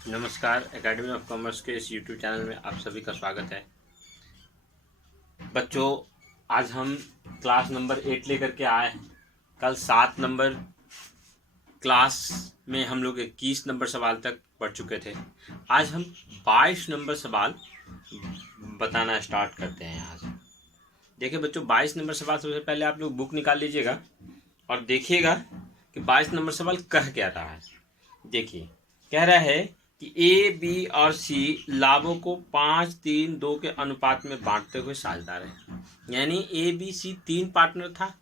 नमस्कार। Academy of commerce के इस यूट्यूब चैनल में आप सभी का स्वागत है। बच्चों, आज हम क्लास नंबर 8 लेकर के आए हैं। कल 7 नंबर क्लास में हम लोग 21 नंबर सवाल तक पढ़ चुके थे। आज हम 22 नंबर सवाल बताना स्टार्ट करते हैं। आज देखिए बच्चों, 22 नंबर सवाल सबसे पहले आप लोग बुक निकाल लीजिएगा और देखिएगा कि 22 नंबर सवाल कह क्या रहा है। देखिए, कह रहा है कि ए, बी और सी लाभों को 5, 3, 2 के अनुपात में बांटते हुए साझेदार है। यानी ए, बी, सी 3 पार्टनर था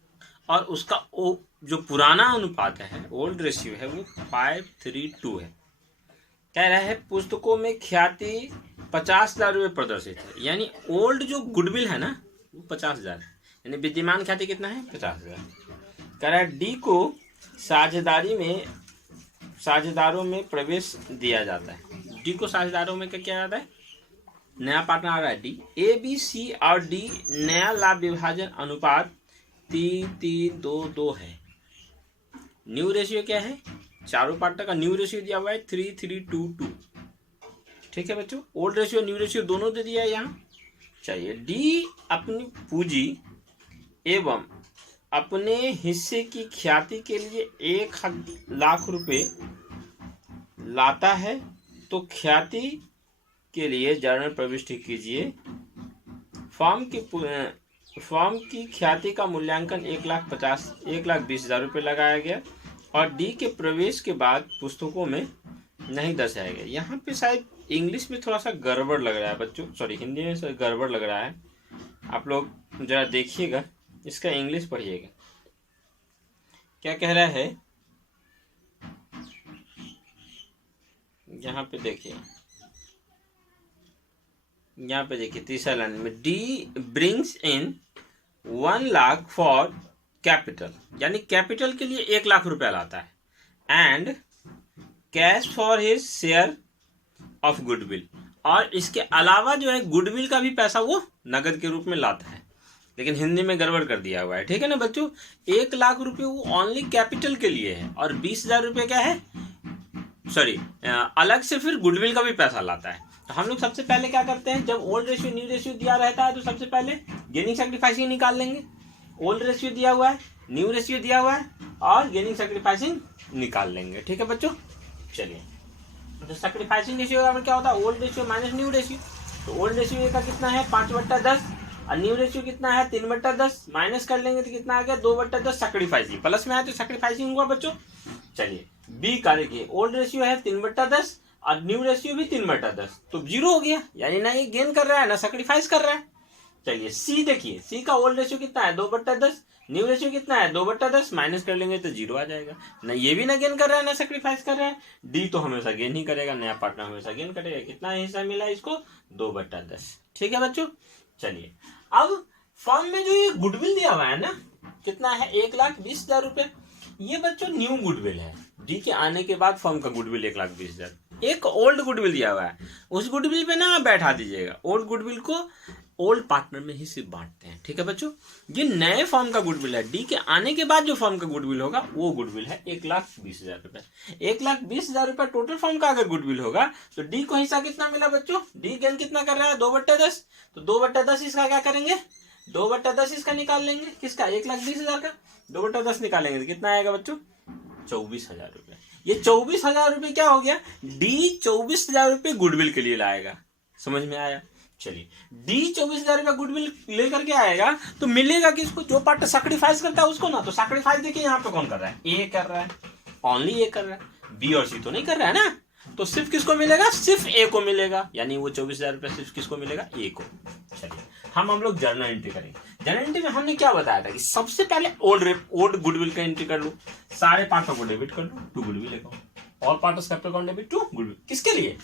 और उसका जो पुराना अनुपात है, ओल्ड रेशियो है, वो 5:3:2 है। कह रहा है पुस्तकों में ख्याति 50,000 रुपये प्रदर्शित है। यानी ओल्ड जो गुडविल है ना, वो 50,000 है। यानी विद्यमान ख्याति कितना है? 50,000। कह रहा है डी को साझेदारों में प्रवेश दिया जाता है। डी को साझेदारों में क्या जाता है? नया पार्टनर आ रहा है डी। ए, बी, सी और डी नया लाभ विभाजन अनुपात 3:3:2:2 है। न्यू रेशियो क्या है? चारों पार्टनर का न्यू रेशियो दिया हुआ है 3:3:2:2। ठीक है बच्चों, ओल्ड रेशियो न्यू रेशियो दोनों दे दिया है यहाँ। चाहिए डी अपनी पूंजी एवं अपने हिस्से की ख्याति के लिए 1,00,000 रुपये लाता है तो ख्याति के लिए जर्नल प्रविष्टि कीजिए। फॉर्म की ख्याति का मूल्यांकन 1,20,000 रुपये लगाया गया और डी के प्रवेश के बाद पुस्तकों में नहीं दर्शाया गया। यहाँ पे शायद इंग्लिश में थोड़ा सा गड़बड़ लग रहा है बच्चों, सॉरी हिंदी में गड़बड़ लग रहा है। आप लोग जरा देखिएगा, इसका इंग्लिश पढ़िएगा। क्या कह रहा है यहाँ पे देखिए, तीसरा लाइन में D brings in 1,00,000 for capital, यानी कैपिटल के लिए 1,00,000 रुपया लाता है and cash for his share of goodwill, और इसके अलावा जो है गुडविल का भी पैसा वो नगद के रूप में लाता है। लेकिन हिंदी में गड़बड़ कर दिया हुआ है, ठीक है ना बच्चों। 1,00,000 रुपये वो ओनली कैपिटल के लिए है और 20,000 रुपये क्या है, सॉरी अलग से फिर गुडविल का भी पैसा लाता है। तो हम लोग सबसे पहले क्या करते हैं, जब ओल्ड रेशियो न्यू रेशियो दिया रहता है तो सबसे पहले गेनिंग सैक्रिफाइसिंग निकाल लेंगे। ओल्ड रेशियो दिया हुआ है, न्यू रेशियो दिया हुआ है और गेनिंग सैक्रिफाइसिंग निकाल लेंगे। ठीक है बच्चों, चलिए। तो सैक्रिफाइसिंग रेशियो का क्या होता है? Old ratio minus new ratio. तो ओल्ड रेशियो का कितना है? 5/10 और न्यू रेशियो कितना है? 3/10। माइनस कर लेंगे तो कितना आ गया? 2/10 सैक्रिफाइसिंग। प्लस में आया तो सैक्रिफाइसिंग हुआ बच्चों। चलिए बी का देखिए, ओल्ड रेशियो है 3/10 और न्यू रेशियो भी 3/10, तो 0 हो गया। यानी ना ये गेन कर रहा है ना सैक्रिफाइस कर रहा है। चलिए सी देखिए, सी का ओल्ड रेशियो कितना है? 2/10। न्यू रेशियो कितना है? 2/10। माइनस कर लेंगे तो 0 आ जाएगा। ना ये भी ना गेन कर रहा है ना सैक्रिफाइस कर रहा है। डी तो हमेशा गेन ही करेगा, नया पार्टनर हमेशा गेन करेगा। कितना हिस्सा मिला इसको? 2/10। ठीक है बच्चों, चलिए। अब फॉर्म में जो ये गुडविल दिया हुआ है ना, कितना है? 1,20,000 रुपये। ये बच्चों न्यू गुडविल है। डी के आने के बाद फॉर्म का गुडविल 1,20,000। एक ओल्ड गुडविल दिया हुआ है, उस गुडविल पे ना बैठा दीजिएगा। ओल्ड गुडविल को ओल्ड पार्टनर में ही सिर्फ बांटते हैं। ठीक है बच्चों, ये नए फॉर्म का गुडविल है। डी के आने के बाद जो फॉर्म का गुडविल होगा वो गुडविल है 1,20,000 रुपए। 1,20,000 रुपए टोटल फॉर्म का अगर गुडविल होगा तो डी को हिस्सा कितना मिला बच्चों? डी गेन कितना कर रहा है? 2/10। तो 2/10 इसका क्या करेंगे? 2/10 इसका निकाल लेंगे। किसका? 1,20,000 का 2/10 निकालेंगे तो कितना आएगा बच्चों? 24,000 रुपए। ये 24,000 रुपए क्या हो गया? डी 24,000 रुपए गुडविल के लिए लाएगा। समझ में आया? चलिए, डी 24,000 रुपए गुडविल लेकर के आएगा तो मिलेगा किसको? जो पार्ट सैक्रिफाइस करता है उसको ना। तो सैक्रिफाइस देखिए यहाँ पे कौन कर रहा है? ए कर रहा है, ओनली ए कर रहा है। बी और सी तो नहीं कर रहा है ना। तो सिर्फ किसको मिलेगा? सिर्फ ए को मिलेगा। यानी वो 24,000 रुपए सिर्फ किसको मिलेगा? ए को। चलिए हम लोग जर्नल एंट्री करेंगे। जर्नल एंट्री में हमने क्या बताया था कि सबसे पहले ओल्ड गुडविल का एंट्री कर लो, सारे पार्टों को डेबिट कर लो, to goodwill account. All parts capital account debit to goodwill. किसके लिए?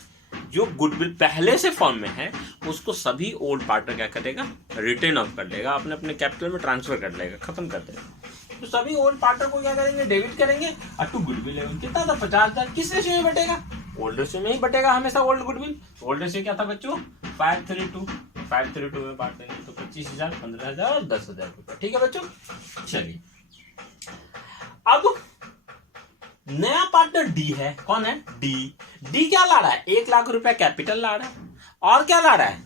जो गुडविल पहले से फॉर्म में है उसको सभी ओल्ड पार्टनर क्या करेगा? रिटर्न ऑफ कर लेगा, अपने अपने कैपिटल में ट्रांसफर कर लेगा, खत्म कर देगा। तो सभी ओल्ड पार्टनर को क्या करेंगे? डेबिट करेंगे और टू गुडविल कितना था? 50,000। किस रेशियो में बटेगा? ओल्ड रेशियो में ही बटेगा हमेशा ओल्ड गुडविल। ओल्ड रेशियो क्या था बच्चों? 5:3:2। 5:3:2 में बांट देंगे तो 25,000, 15,000 और 10,000 रुपये। ठीक है बच्चों, चलिए। अब नया पार्टनर डी है, कौन है, डी क्या ला रहा है, 1 लाख रुपया कैपिटल ला रहा है और क्या ला रहा है,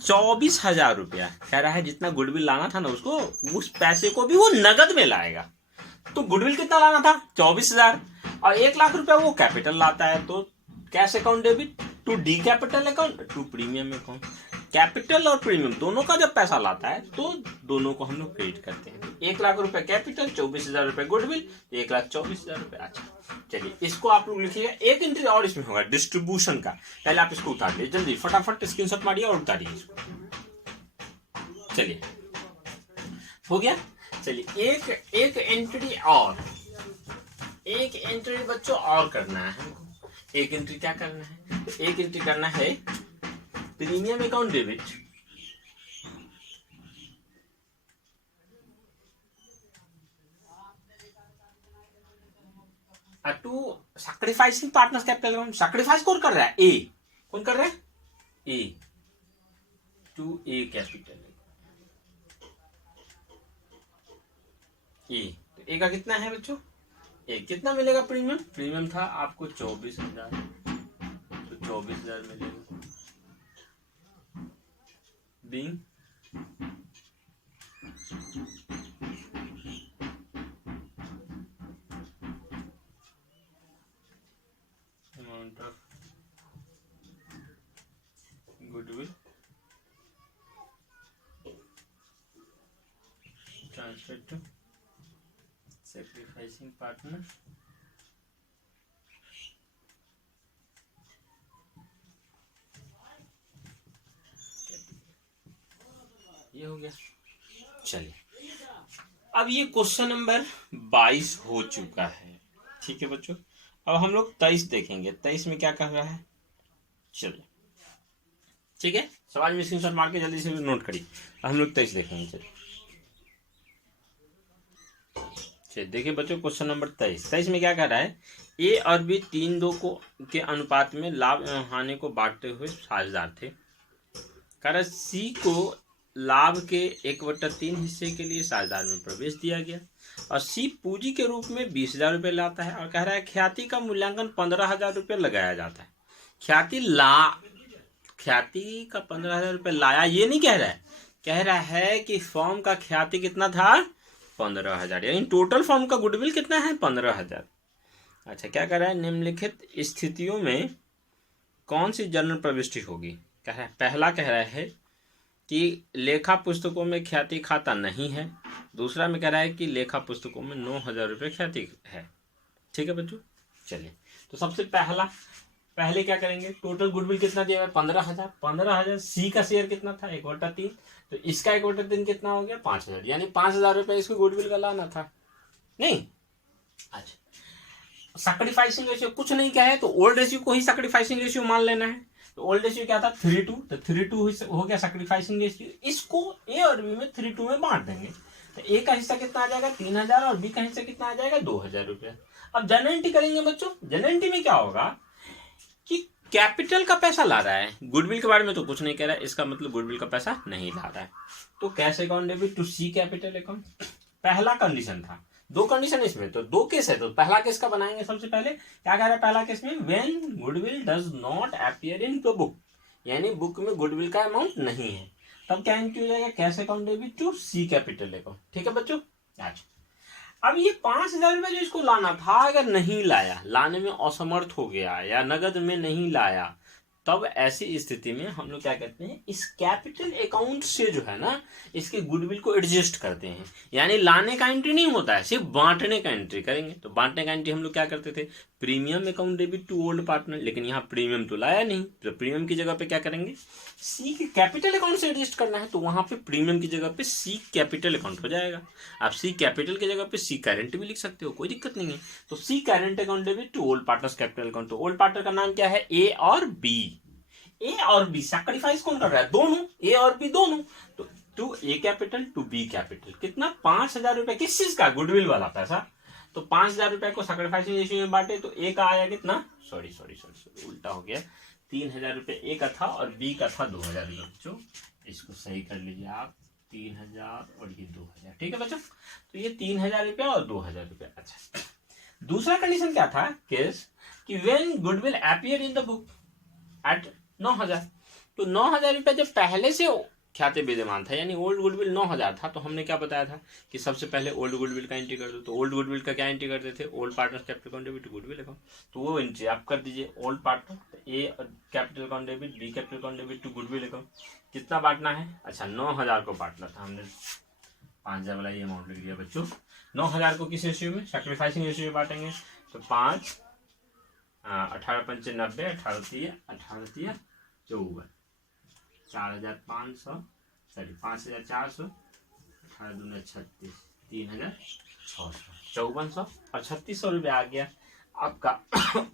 24,000 रुपया। कह रहा है जितना गुडविल लाना था ना उसको, उस पैसे को भी वो नगद में लाएगा। तो गुडविल कितना लाना था, 24,000, और 1 लाख रुपया वो कैपिटल लाता है। तो cash account debit to the capital account to premium account. Capital और प्रीमियम दोनों का जब पैसा लाता है तो दोनों को हम लोग क्रेडिट करते हैं। 1 लाख रुपया कैपिटल, 24,000 रुपया गुडविल, 1,24,000 रुपया। अच्छा चलिए इसको आप लोग लिखिएगा। एक एंट्री और इसमें होगा डिस्ट्रीब्यूशन का, पहले आप इसको उतार लीजिए जल्दी, फटाफट स्क्रीनशॉट मारिए और उतारिए इसको। चलिए हो गया। चलिए एक एंट्री और, एक एंट्री बच्चों और करना है हमको। एक एंट्री क्या करना है, तो एक एंट्री करना है premium account debit to sacrificing partners capital account. Sacrifice कौन कर रहा है, ए, कौन कर रहा है, ए, टू ए कैपिटल ए। तो ए का कितना है बच्चों, ए कितना मिलेगा प्रीमियम, प्रीमियम था आपको 24,000, तो 24,000 मिलेगा। Being amount of goodwill transferred to sacrificing partner ये हो गया। चलिए अब ये क्वेश्चन नंबर 22 हो चुका है, ठीक है बच्चों। अब हम लोग 23 देखेंगे, 23 में क्या कह रहा है, चलिए ठीक है, सवाल में स्क्रीनशॉट मार के जल्दी से नोट करिए। हम लोग 23 देखेंगे। चलिए देखिए बच्चों क्वेश्चन नंबर 23 में क्या कह रहा है, ए और बी 3-2 को के अनुपात में लाभ हानि को बांटते हुए साझेदार थे। कह रहा है सी को लाभ के 1/3 हिस्से के लिए साझेदार में प्रवेश दिया गया और सी पूंजी के रूप में 20,000 रुपये लाता है और कह रहा है ख्याति का मूल्यांकन 15,000 रुपये लगाया जाता है। ख्याति का 15,000 रुपये लाया, ये नहीं कह रहा है कि फॉर्म का ख्याति कितना था, 15,000, यानी टोटल फॉर्म का गुडविल कितना है, 15,000। अच्छा क्या कह रहा है, निम्नलिखित स्थितियों में कौन सी जर्नल प्रविष्टि होगी। कह रहा है पहला कह रहा है कि लेखा पुस्तकों में ख्याति खाता नहीं है। दूसरा में कह रहा है कि लेखा पुस्तकों में 9,000 रुपये ख्याति है। ठीक है बच्चों, चलिए तो सबसे पहले क्या करेंगे, टोटल गुडविल कितना दिया है, 15,000। सी का शेयर कितना था, 1/3, तो इसका 1/3 कितना हो गया, 5,000, यानी 5,000 रुपये इसको गुडविल का लाना था, नहीं। अच्छा सैक्रिफाइसिंग रेशियो कुछ नहीं क्या है, तो ओल्ड रेशियो को ही सैक्रिफाइसिंग रेशियो मान लेना है। तो ओल्ड रेशियो क्या था, 3:2, तो 3:2 हो गया सैक्रिफाइसिंग रेशियो। इसको ए और बी में 3:2 में बांट देंगे, तो ए का हिस्सा कितना आ जाएगा, 3,000, और बी का हिस्सा कितना आ जाएगा, 2,000 रुपया। अब जनरल एंट्री करेंगे बच्चों, जनरल एंट्री में क्या होगा कि कैपिटल का पैसा ला रहा है, गुडविल के बारे में तो कुछ नहीं कह रहा है, इसका मतलब गुडविल का पैसा नहीं ला रहा है। तो cash account debit to C capital account. पहला कंडीशन था, 2 कंडीशन इसमें, तो 2 केस है, तो पहला केस का बनाएंगे। सबसे पहले क्या कह रहा है पहला केस में, when goodwill does not appear in the book, यानी बुक में गुडविल का अमाउंट नहीं है, तब क्या एंट्री हो जाएगा, cash account debit to C capital account. ठीक है बच्चों। अच्छा अब ये 5,000 रुपये जो इसको लाना था, अगर नहीं लाया, लाने में असमर्थ हो गया या नगद में नहीं लाया, तब ऐसी स्थिति में हम लोग क्या करते हैं, इस कैपिटल अकाउंट से जो है ना, इसके गुडविल को एडजस्ट करते हैं। यानी लाने का एंट्री नहीं होता है, सिर्फ बांटने का एंट्री करेंगे। तो बांटने का एंट्री हम लोग क्या करते थे, premium account debit to old partner, लेकिन यहाँ प्रीमियम तो लाया नहीं, तो प्रीमियम की जगह पे क्या करेंगे, सी के कैपिटल अकाउंट से एडजस्ट करना है, तो वहां पे प्रीमियम की जगह पे सी कैपिटल अकाउंट हो जाएगा। आप सी कैपिटल की जगह पे सी करेंट भी लिख सकते हो, कोई दिक्कत नहीं है। तो C current account debit to old partners capital account. तो ओल्ड पार्टनर का नाम क्या है, ए और बी। ए और बी सैक्रिफाइस कौन कर रहा है, दोनों, ए और बी दोनों। तो to A capital to B capital, कितना, 5,000 रुपए, किस चीज का, गुडविल वाला पैसा। तो 5,000 रुपए को सैक्रिफाइसिंग रेशियो में बांटे, तो ए का आया कितना, सॉरी उल्टा हो गया, 3,000 रुपए ए का था और बी का था 2,000 रुपये। बच्चों इसको सही कर लीजिए आप, 3,000 और ये 2,000। ठीक है बच्चों, तो ये 3,000 रुपया और 2,000 रुपया। अच्छा दूसरा कंडीशन क्या था केस कि when goodwill appeared in the book at 9,000, तो 9,000 रुपया जब पहले से ख्याति विद्यमान था, यानी ओल्ड गुडविल 9,000 था, तो हमने क्या बताया था कि सबसे पहले ओल्ड गुडविल का एंट्री कर दो। तो ओल्ड गुडविल का क्या एंट्री करते थे, old partners capital account debit goodwill account, तो वो एंट्री आप कर दीजिए। Old partner A capital account debit, B capital account debit to goodwill account. कितना बांटना है, अच्छा 9,000 को बांटना था हमने, 5,000 वाला ये अमाउंट लिख दिया बच्चों। 9,000 को किस रेशियो में, सैक्रिफाइसिंग रेशियो में बांटेंगे, तो 5 18 पंचे 90, 18 तिया 54, 4,500 सॉरी 5,400, 18 दूना 36, 3,600, 5,400 और 3,600 रुपया आ गया आपका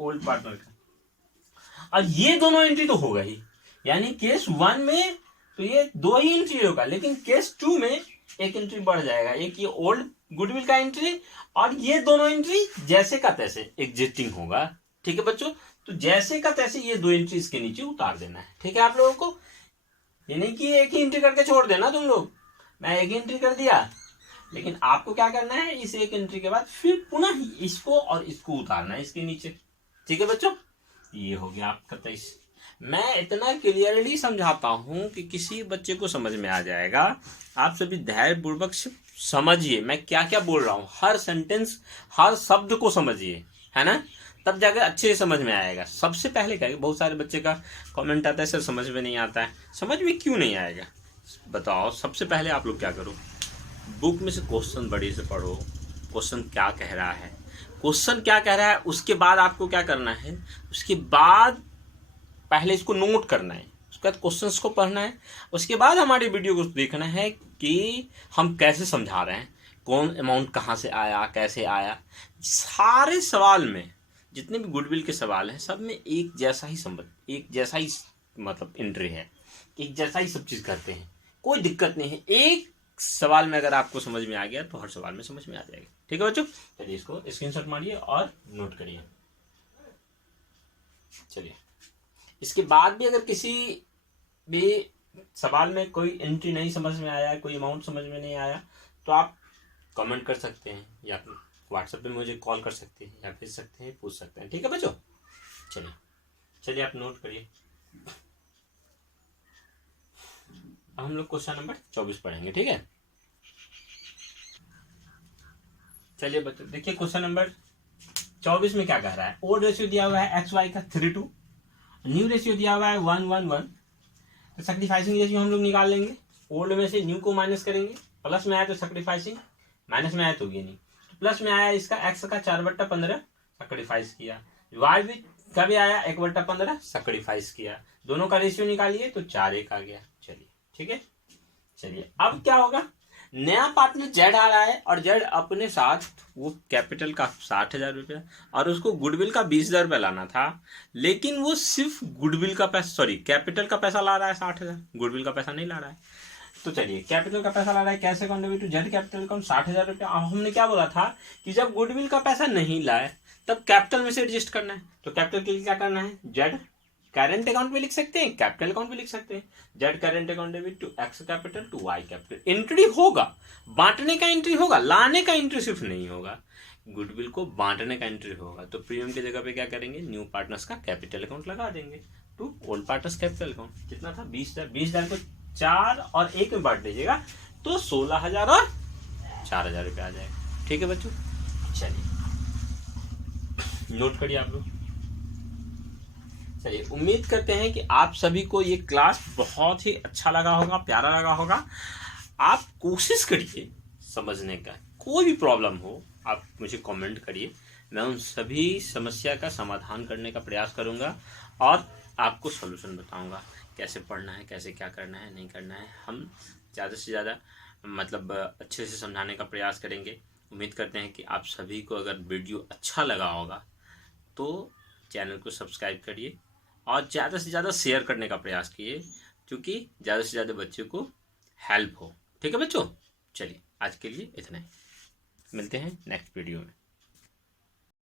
ओल्ड पार्टनर का। और ये दोनों एंट्री तो होगा ही, यानी केस 1 में तो ये 2 ही एंट्री होगा, लेकिन केस 2 में एक एंट्री बढ़ जाएगा, एक ये ओल्ड गुडविल का एंट्री और ये दोनों एंट्री जैसे का तैसे एग्जिस्टिंग होगा। ठीक है बच्चों, तो जैसे का तैसे ये 2 एंट्री इसके नीचे उतार देना है। ठीक है आप लोगों को, ये नहीं कि एक ही एंट्री करके छोड़ देना तुम लोग, मैं एक एंट्री कर दिया, लेकिन आपको क्या करना है, इस एक एंट्री के बाद फिर पुनः इसको और इसको उतारना है इसके नीचे। ठीक है बच्चों, ये हो गया आपका 23। मैं इतना क्लियरली समझाता हूं कि किसी बच्चे को समझ में आ जाएगा। आप सभी धैर्यपूर्वक समझिए मैं क्या क्या बोल रहा हूं, हर सेंटेंस हर शब्द को समझिए, है ना, तब जाकर अच्छे से समझ में आएगा। सबसे पहले क्या है, बहुत सारे बच्चे का कमेंट आता है सर समझ में नहीं आता है। समझ में क्यों नहीं आएगा बताओ, सबसे पहले आप लोग क्या करो, बुक में से क्वेश्चन बड़ी से पढ़ो, क्वेश्चन क्या कह रहा है, क्वेश्चन क्या कह रहा है, उसके बाद आपको क्या करना है, उसके बाद पहले इसको नोट करना है, उसके बाद क्वेश्चंस को पढ़ना है, उसके बाद हमारे वीडियो को देखना है कि हम कैसे समझा रहे हैं, कौन अमाउंट कहाँ से आया, कैसे आया। सारे सवाल में जितने भी गुडविल के सवाल हैं सब में एक जैसा ही मतलब एंट्री है, एक जैसा ही सब चीज़ करते हैं, कोई दिक्कत नहीं है। एक सवाल में अगर आपको समझ में आ गया तो हर सवाल में समझ में आ जाएगा। ठीक है बच्चों, चलिए इसको स्क्रीनशॉट मारिए और नोट करिए। चलिए, इसके बाद भी अगर किसी भी सवाल में कोई एंट्री नहीं समझ में आया, कोई अमाउंट समझ में नहीं आया, तो आप कमेंट कर सकते हैं या व्हाट्सएप पे मुझे कॉल कर सकते हैं या भेज सकते हैं, पूछ सकते हैं। ठीक है बच्चों, चलिए आप नोट करिए। अब हम लोग क्वेश्चन नंबर 24 पढ़ेंगे। ठीक है, चलिए बच्चों देखिए क्वेश्चन नंबर 24 में क्या कह रहा है। ओल्ड रेशियो दिया हुआ है XY का 3:2, न्यू रेशियो दिया हुआ है 1:1:1। तो सैक्रिफाइसिंग रेशियो हम लोग निकाल लेंगे, ओल्ड में से न्यू को माइनस करेंगे, प्लस में आया तो सैक्रिफाइसिंग, माइनस में आया तो ये नहीं, तो प्लस में आया इसका x का 4/15 सैक्रिफाइस किया, y भी का भी आया 1/15 सैक्रिफाइस किया, दोनों का रेशियो निकालिए तो 4:1 आ गया। चलिए ठीक है, चलिए अब क्या होगा, नया पार्टनर जेड आ रहा है और जेड अपने साथ वो कैपिटल का 60,000 रुपया और उसको गुडविल का 20,000 रुपया लाना था, लेकिन वो सिर्फ गुडविल का पैसा कैपिटल का पैसा ला रहा है 60,000, गुडविल का पैसा नहीं ला रहा है। तो चलिए कैपिटल का पैसा ला रहा है, cash account debit to Z capital account 60,000 रुपया। हमने क्या बोला था कि जब गुडविल का पैसा नहीं लाए तब कैपिटल में से एडजस्ट करना है, तो कैपिटल के लिए क्या करना है, जेड करेंट अकाउंट भी लिख सकते हैं, कैपिटल अकाउंट भी लिख सकते हैं, Z current account debit to X capital to Y capital. Entry होगा, बांटने का एंट्री होगा, लाने का एंट्री सिर्फ नहीं होगा, गुडविल को बांटने का एंट्री होगा। तो प्रीमियम की जगह पे क्या करेंगे, न्यू पार्टनर्स का कैपिटल अकाउंट लगा देंगे to old partners capital account. कितना था 20,000, 20,000 को 4 और 1 में बांट लीजिएगा तो 16,000 और 4,000 रुपया आ जाएगा। ठीक है बच्चों, चलिए नोट करिए आप लोग। चलिए उम्मीद करते हैं कि आप सभी को ये क्लास बहुत ही अच्छा लगा होगा, प्यारा लगा होगा। आप कोशिश करिए समझने का, कोई भी प्रॉब्लम हो आप मुझे कमेंट करिए, मैं उन सभी समस्या का समाधान करने का प्रयास करूंगा और आपको सॉल्यूशन बताऊंगा कैसे पढ़ना है, कैसे क्या करना है, नहीं करना है। हम ज़्यादा से ज़्यादा मतलब अच्छे से समझाने का प्रयास करेंगे। उम्मीद करते हैं कि आप सभी को अगर वीडियो अच्छा लगा होगा तो चैनल को सब्सक्राइब करिए और ज़्यादा से ज़्यादा शेयर करने का प्रयास कीजिए, क्योंकि ज़्यादा से ज़्यादा बच्चों को हेल्प हो। ठीक है बच्चों, चलिए आज के लिए इतना ही, मिलते हैं नेक्स्ट वीडियो में।